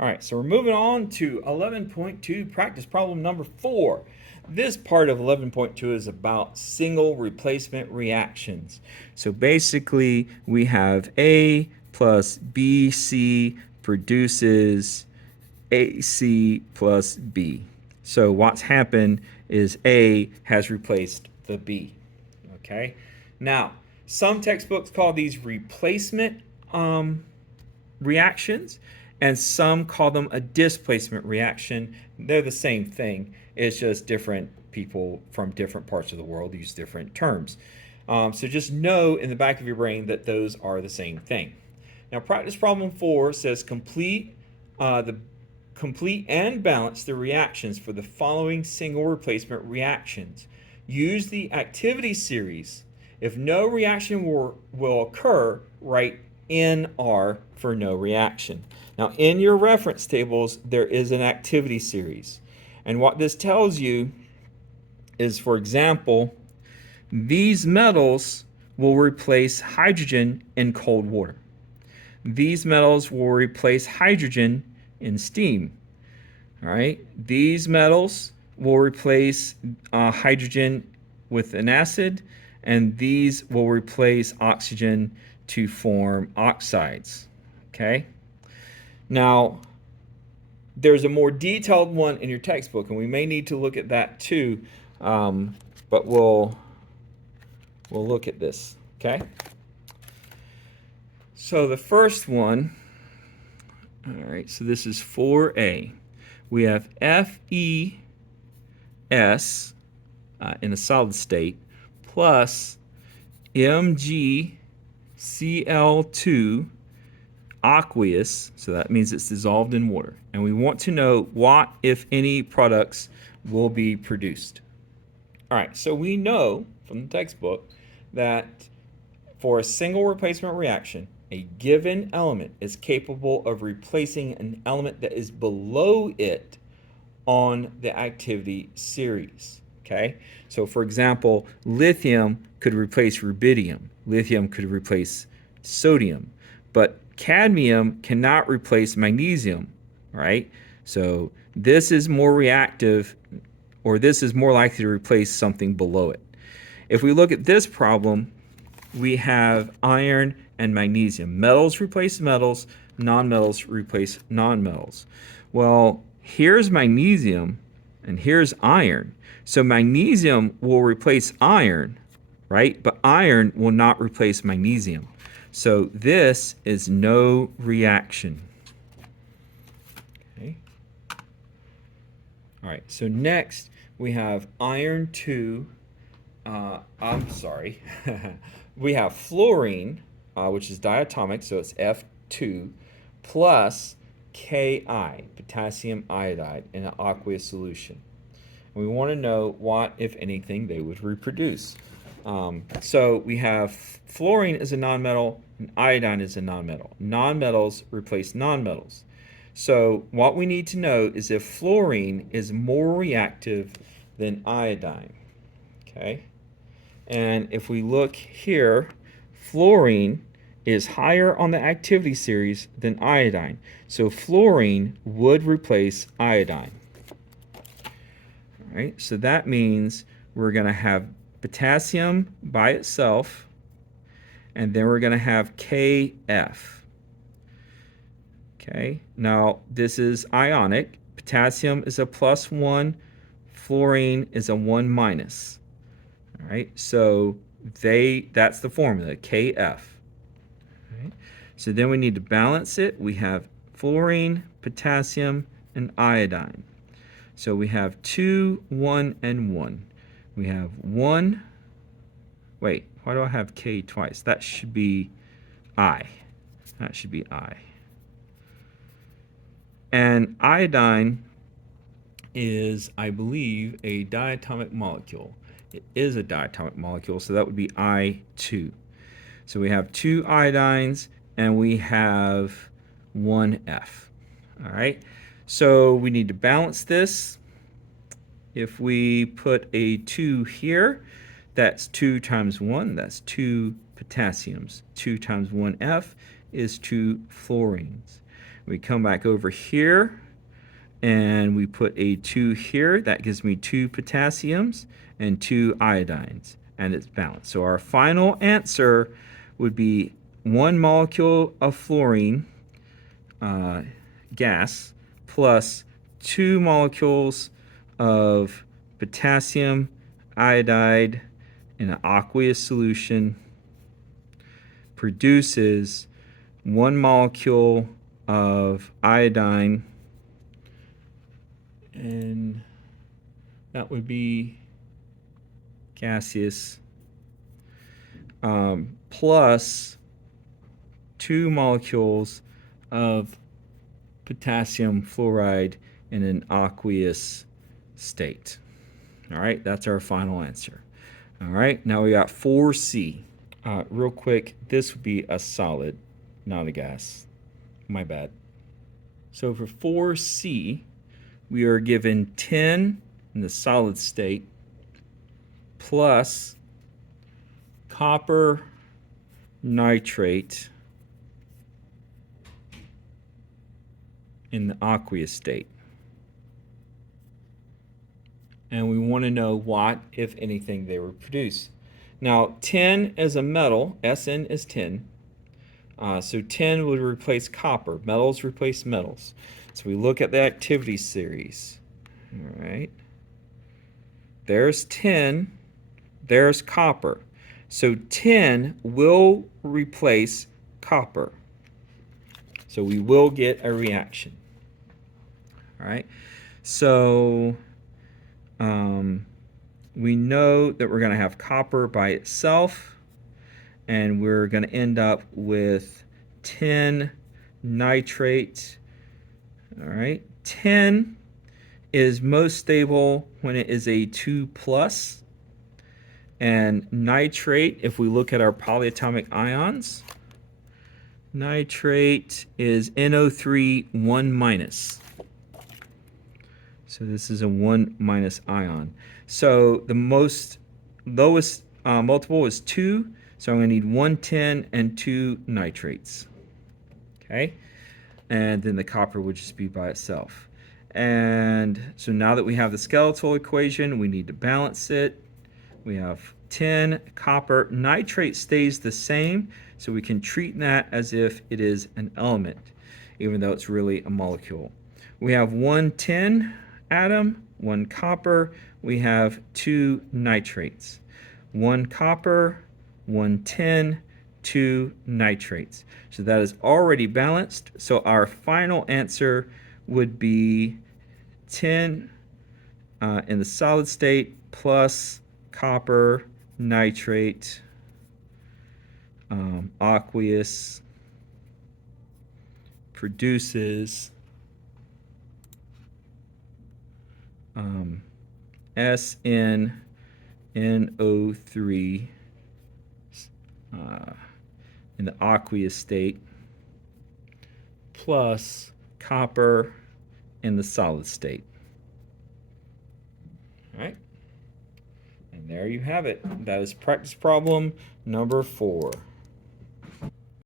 All right, so we're moving on to 11.2, practice problem number 4. This part of 11.2 is about single replacement reactions. So basically, we have A plus BC produces AC plus B. So what's happened is A has replaced the B. Okay? Now, some textbooks call these replacement reactions, and some call them a displacement reaction. They're the same thing. It's just different people from different parts of the world use different terms. So just know in the back of your brain that those are the same thing. Now, practice problem 4 says complete and balance the reactions for the following single replacement reactions. Use the activity series. If no reaction will occur, write NR for no reaction. Now, in your reference tables, there is an activity series. And what this tells you is, for example, these metals will replace hydrogen in cold water. These metals will replace hydrogen in steam. All right, these metals will replace hydrogen with an acid, and these will replace oxygen to form oxides. Okay. Now, there's a more detailed one in your textbook, and we may need to look at that too, but we'll look at this. Okay. So the first one, all right, so this is 4A. We have FeS in a solid state plus MgCl2 aqueous, so that means it's dissolved in water. And we want to know what, if any, products will be produced. All right, so we know from the textbook that for a single replacement reaction, a given element is capable of replacing an element that is below it on the activity series. Okay, so for example, lithium could replace rubidium. Lithium could replace sodium, but cadmium cannot replace magnesium, right? So this is more reactive, or this is more likely to replace something below it. If we look at this problem, we have iron and magnesium. Metals replace metals, nonmetals replace nonmetals. Well, here's magnesium and here's iron. So magnesium will replace iron, right? But iron will not replace magnesium. So this is no reaction. Okay. All right, so next we have iron 2. We have fluorine, which is diatomic, so it's F2, plus Ki, potassium iodide, in an aqueous solution. And we want to know what, if anything, they would reproduce. So we have fluorine is a nonmetal, and iodine is a nonmetal. Nonmetals replace nonmetals. So what we need to know is if fluorine is more reactive than iodine. Okay? And if we look here, fluorine is higher on the activity series than iodine. So fluorine would replace iodine. All right, so that means we're going to have potassium by itself, and then we're going to have Kf. Okay, now this is ionic. Potassium is a +1, fluorine is a 1 minus. All right, so that's the formula, Kf. All right, so then we need to balance it. We have fluorine, potassium, and iodine. So we have 2, 1, and 1. We have 1. Wait, why do I have K twice? That should be I. That should be I. And iodine is, I believe, a diatomic molecule. It is a diatomic molecule, so that would be I2. So we have 2 iodines, and we have 1 F. All right, so we need to balance this. If we put a 2 here, that's 2 times 1, that's 2 potassiums. 2 times 1 F is 2 fluorines. We come back over here and we put a 2 here. That gives me 2 potassiums and 2 iodines, and it's balanced. So our final answer would be 1 molecule of fluorine gas plus 2 molecules of potassium iodide in an aqueous solution produces 1 molecule of iodine, and that would be gaseous, plus 2 molecules of potassium fluoride in an aqueous state. All right, that's our final answer. All right, now we got 4C. Real quick, this would be a solid, not a gas. My bad. So for 4C, we are given 10 in the solid state plus copper nitrate in the aqueous state. And we want to know what, if anything, they were produced. Now, tin is a metal. Sn is 10. So tin would replace copper. Metals replace metals. So we look at the activity series. All right. There's tin. There's copper. So tin will replace copper. So we will get a reaction. All right. So we know that we're going to have copper by itself, and we're going to end up with tin nitrate. All right. Tin is most stable when it is a 2+, and nitrate, if we look at our polyatomic ions, nitrate is NO3 1-. So this is a 1- ion. So the lowest multiple is 2. So I'm going to need 1 tin and 2 nitrates. Okay? And then the copper would just be by itself. And so now that we have the skeletal equation, we need to balance it. We have tin, copper. Nitrate stays the same, so we can treat that as if it is an element, even though it's really a molecule. We have 1 tin atom, 1 copper. We have 2 nitrates. 1 copper, 1 tin, 2 nitrates. So that is already balanced. So our final answer would be tin in the solid state plus copper nitrate aqueous produces SnNO3 in the aqueous state plus copper in the solid state. All right. And there you have it. That is practice problem number 4.